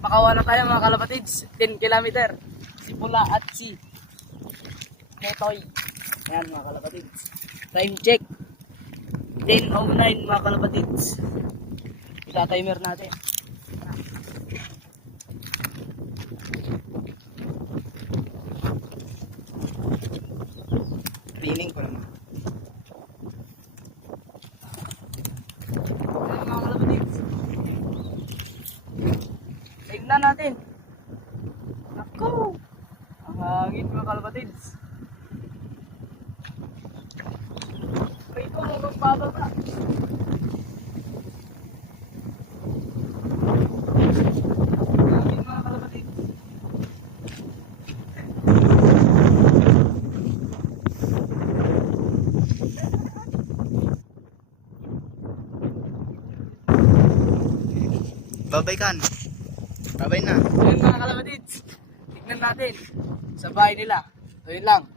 Makawa na tayo mga kalapatids. 10 kilometer. Si Pula at si Netoy. Ayan mga kalapatids. Time check. 10:09 mga kalapatids. Ita-timer natin. Cleaning ko naman. Ayan mga kalapatids. Tignan natin. Ako! Ang hangin mga kalapatids. Ito mo magbababa. Hangin mga kalapatids. Babay kan. Babay na. Ayan mga kalapatids. Tignan natin. Sa bahay nila. So yun lang.